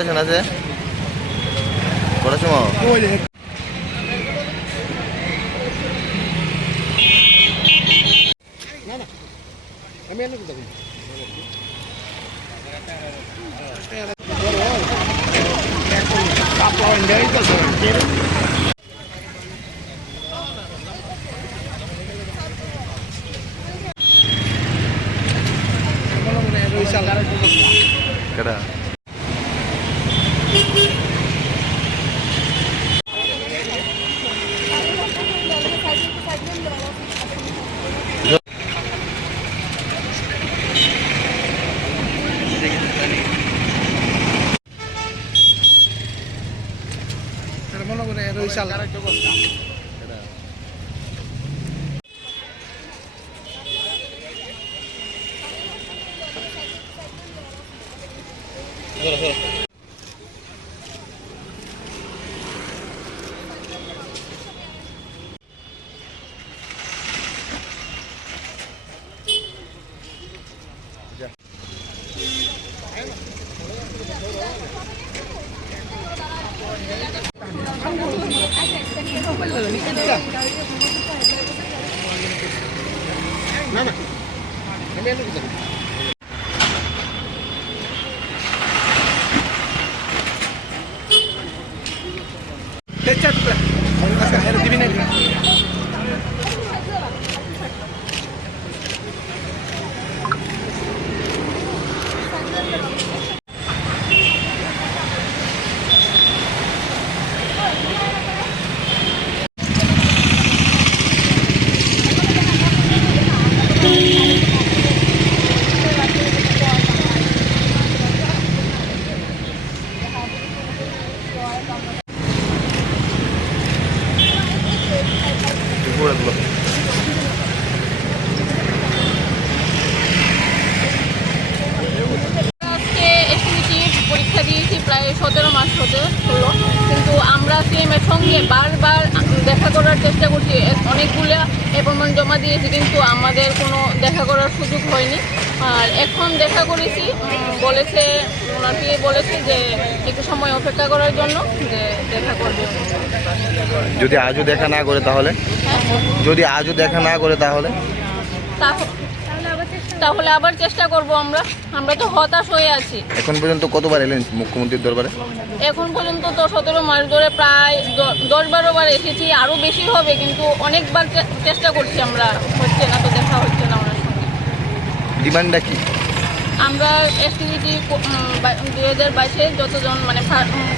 করেছেন আছে কটার সময়? না না আমি এনে দিতে কেডা মনে করে রইসাল না না আমি এনে দিতে দিবি না দুপুরগুলো পরীক্ষা দিয়েছি প্রায় 17 মাস হলো, কিন্তু আমরা সিএমের সঙ্গে বারবার দেখা করার চেষ্টা করছি। অনেকগুলো অ্যাপয়েন্টমেন্ট জমা দিয়েছি, কিন্তু আমাদের কোনো দেখা করার সুযোগ হয়নি। আর এখন দেখা করেছি, বলেছে ওনাকে বলেছে যে একটু সময় অপেক্ষা করার জন্য, যে দেখা করবে। যদি আজও দেখা না করে তাহলে যদি আজও দেখা না করে তাহলে তাহলে আবার চেষ্টা করব। আমরা তো হতাশ হয়ে আছি। এখন পর্যন্ত কতবার এলেন মুখ্যমন্ত্রীর দরবারে? এখন পর্যন্ত তো 17 মাস ধরে প্রায় 10-12 বার এসেছি, আরও বেশি হবে, কিন্তু অনেকবার চেষ্টা করছি আমরা, হচ্ছে না, তো দেখা হচ্ছে না ওনার সঙ্গে। ডিমান্ডটা কি? আমরা এসটিভিটি 2022-এ যতজন মানে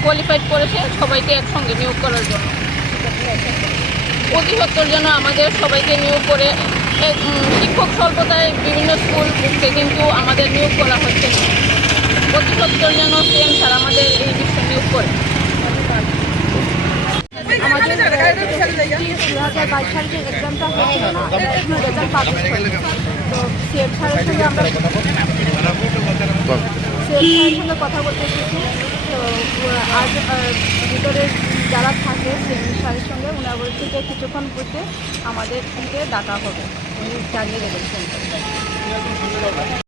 কোয়ালিফাইড করেছে সবাইকে একসঙ্গে নিয়োগ করার জন্য, অতি সত্তর যেন আমাদের সবাইকে নিয়োগ করে। শিক্ষক স্বল্পতায় বিভিন্ন স্কুল বুঝছে, কিন্তু আমাদের নিয়োগ করা হচ্ছে না। অতি সত্তর যেন সিএম স্যার আমাদের এই বিষয়ে নিয়োগ করে। আমাদের 2022 সালে যে এক্সামটা হয়েছিল না, রেজাল্ট পাবলিশ হয়নি। তো সিএম স্যারের সঙ্গে আমরা কথা বলতে এসেছি। তো আজ ভিতরে যারা থাকে সিএম স্যারের সঙ্গে ওনারা বলছে যে কিছুক্ষণ পরে আমাদের ডাকা হবে, উনি জানিয়ে দেবেন।